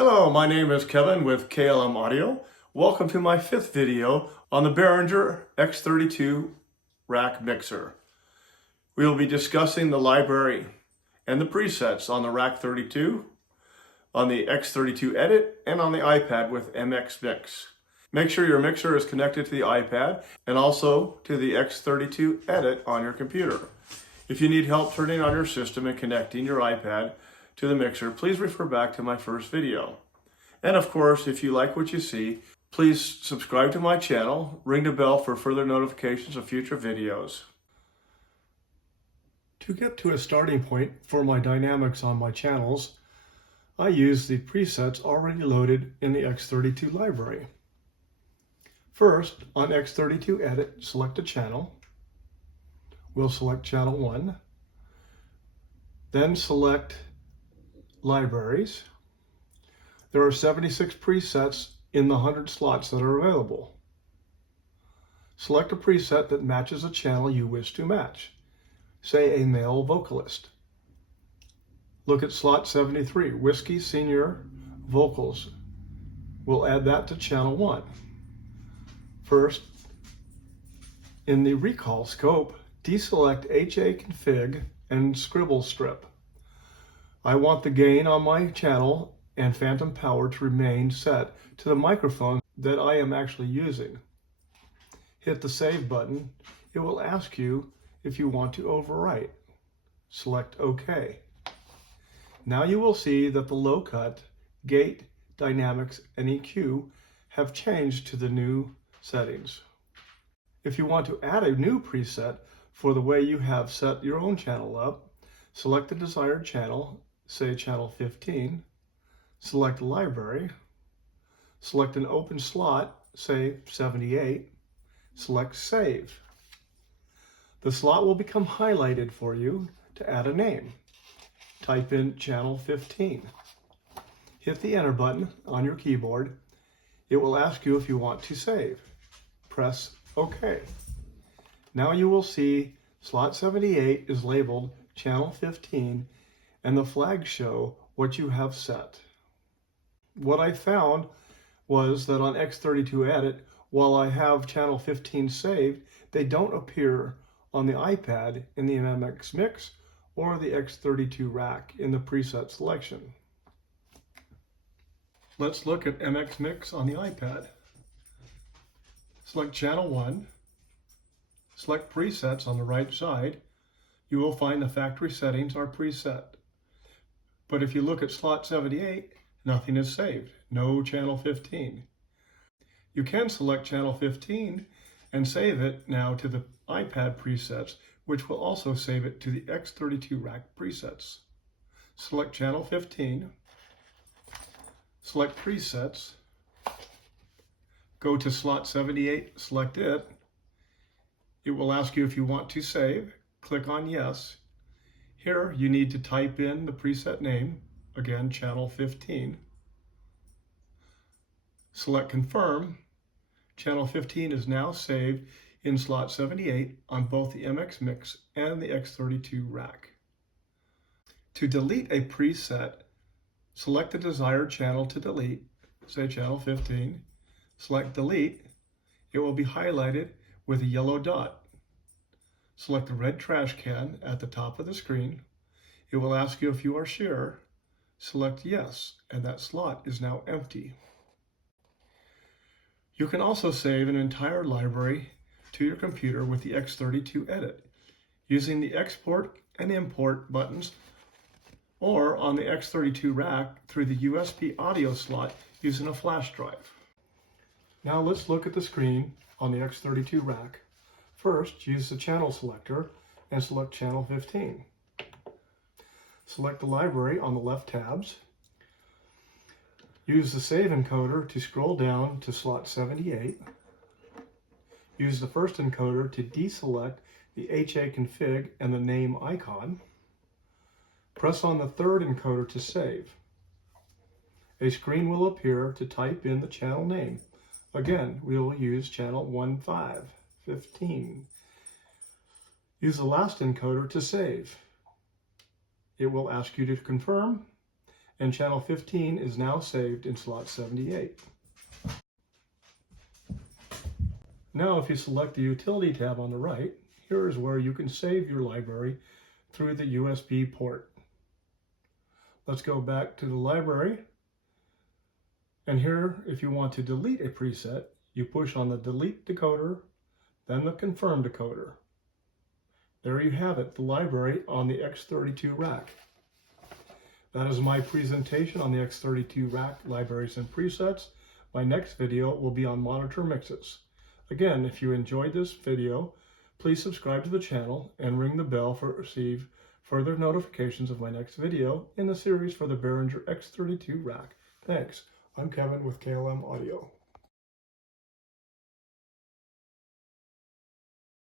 Hello, my name is Kevin with KLM Audio. Welcome to my fifth video on the Behringer X32 rack mixer. We will be discussing the library and the presets on the Rack 32, on the X32 Edit, and on the iPad with MX Mix. Make sure your mixer is connected to the iPad and also to the X32 Edit on your computer. If you need help turning on your system and connecting your iPad to the mixer, please refer back to my first video. And of course, if you like what you see, please subscribe to my channel, ring the bell for further notifications of future videos. To get to a starting point for my dynamics on my channels, I use the presets already loaded in the X32 library. First, on X32 Edit, select a channel. We'll select channel 1. Then select Libraries. There are 76 presets in the 100 slots that are available. Select a preset that matches a channel you wish to match, say a male vocalist. Look at slot 73, Whiskey Senior Vocals. We'll add that to channel 1. First, in the recall scope, deselect HA config and scribble strip. I want the gain on my channel and phantom power to remain set to the microphone that I am actually using. Hit the save button. It will ask you if you want to overwrite. Select OK. Now you will see that the low cut, gate, dynamics, and EQ have changed to the new settings. If you want to add a new preset for the way you have set your own channel up, select the desired channel, say channel 15, select a library, select an open slot, say 78, select Save. The slot will become highlighted for you to add a name. Type in channel 15. Hit the Enter button on your keyboard. It will ask you if you want to save. Press OK. Now you will see slot 78 is labeled channel 15 and the flags show what you have set. What I found was that on X32 Edit, while I have channel 15 saved, they don't appear on the iPad in the MX Mix or the X32 rack in the preset selection. Let's look at MX Mix on the iPad. Select channel 1, select presets on the right side. You will find the factory settings are preset. But if you look at slot 78, nothing is saved, no channel 15. You can select channel 15 and save it now to the iPad presets, which will also save it to the X32 rack presets. Select channel 15, select presets, go to slot 78, select it. It will ask you if you want to save, click on yes. Here you need to type in the preset name, again channel 15. Select confirm. Channel 15 is now saved in slot 78 on both the MX Mix and the X32 rack. To delete a preset, select the desired channel to delete, say channel 15. Select delete. It will be highlighted with a yellow dot. Select the red trash can at the top of the screen. It will ask you if you are sure. Select yes, and that slot is now empty. You can also save an entire library to your computer with the X32 Edit using the export and import buttons, or on the X32 rack through the USB audio slot using a flash drive. Now let's look at the screen on the X32 rack. First, use the channel selector and select channel 15. Select the library on the left tabs. Use the save encoder to scroll down to slot 78. Use the first encoder to deselect the HA config and the name icon. Press on the third encoder to save. A screen will appear to type in the channel name. Again, we will use channel 15. Use the last encoder to save. It will ask you to confirm, and channel 15 is now saved in slot 78. Now if you select the Utility tab on the right, here is where you can save your library through the USB port. Let's go back to the library, and here if you want to delete a preset, you push on the Delete decoder, then the Confirm decoder. There you have it, the library on the X32 rack. That is my presentation on the X32 rack libraries and presets. My next video will be on monitor mixes. Again, if you enjoyed this video, please subscribe to the channel and ring the bell to receive further notifications of my next video in the series for the Behringer X32 rack. Thanks. I'm Kevin with KLM Audio.